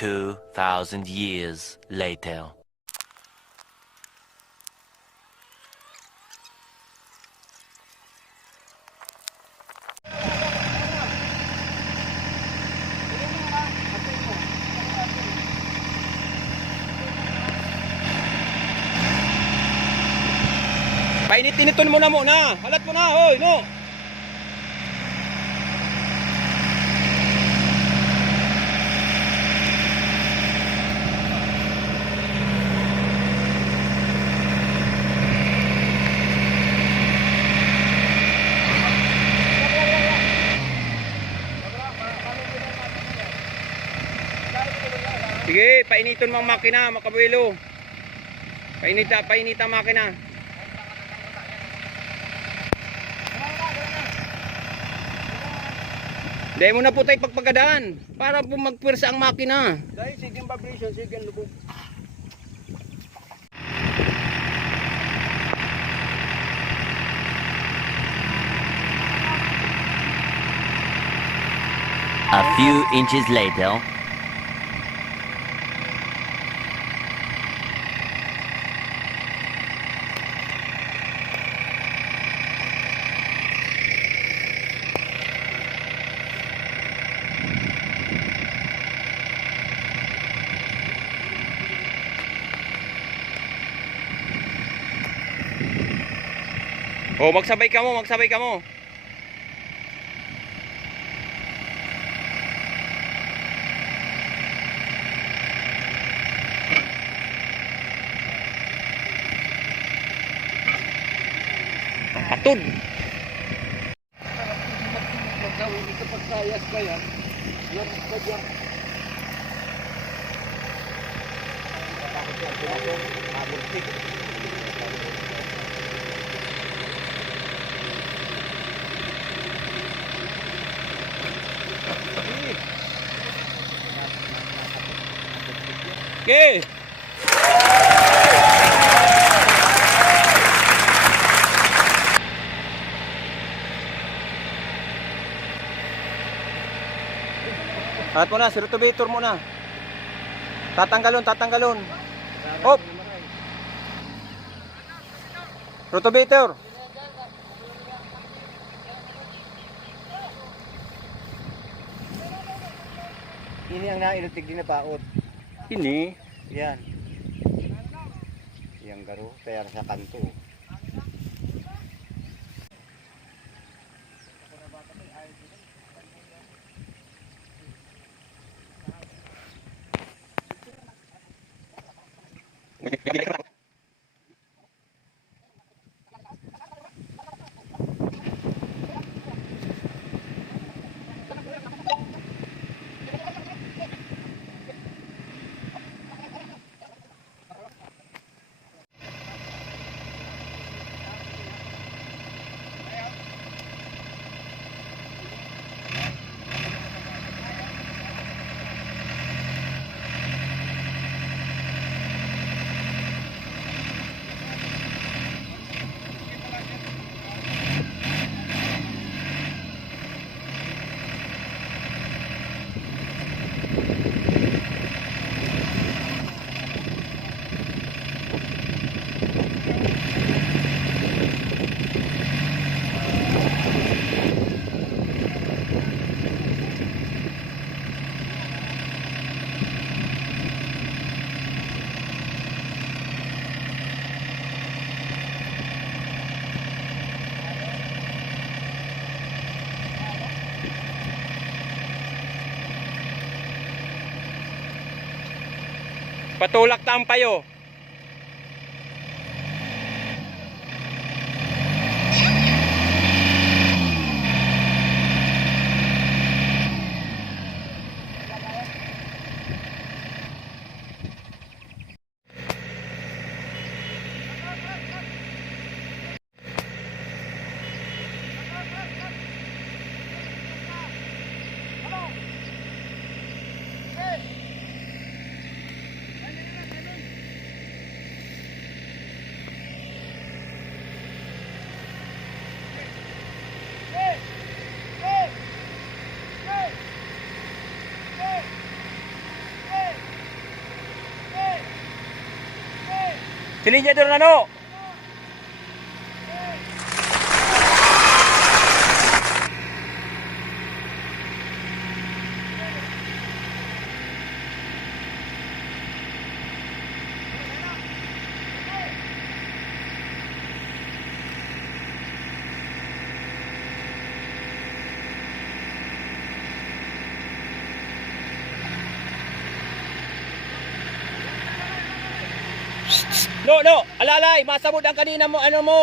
2,000 years later. Painit-initon mo na muna. Halat mo na, hoy, no. Sige, painiton mo ang makina, makabuelo. Painita ang makina. Dahil muna po tayo pagpagadaan para po magpwersa ang makina. Dahil sige vibration, sige ang lubog. A few inches later. Oh, magsabay ka mo, magsabay ka mo. Patod. Magkawin ka pagkayas kaya. Yan ka dyan. Takot ka ako. Maburtik. Okay. At mo na, si rotovator mo na. Tatanggalon. Hop. Rotovator. Ini ang nailutig din na paot. Ini. Yan. Yang garo, kaya sa kanto. Patulak ta ang payo. Pilinyador na no. No, no, alalay, masabod ang kanina mo, ano mo.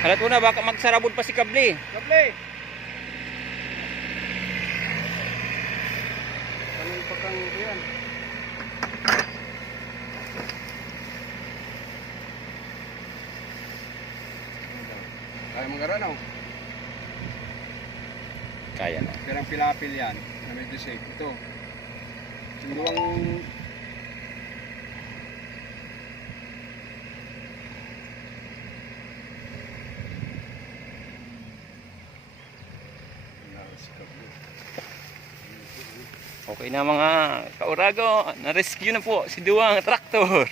Halat una, baka magsarabod pa si Kable. Kable! Tanong pa kang yan. Kaya mong garanaw. Kaya na. Pirang pilapil yan. Na medyo safe. Ito. Yung duwang... Okay na mga kaurago, na-rescue na po si Duwang Traktor.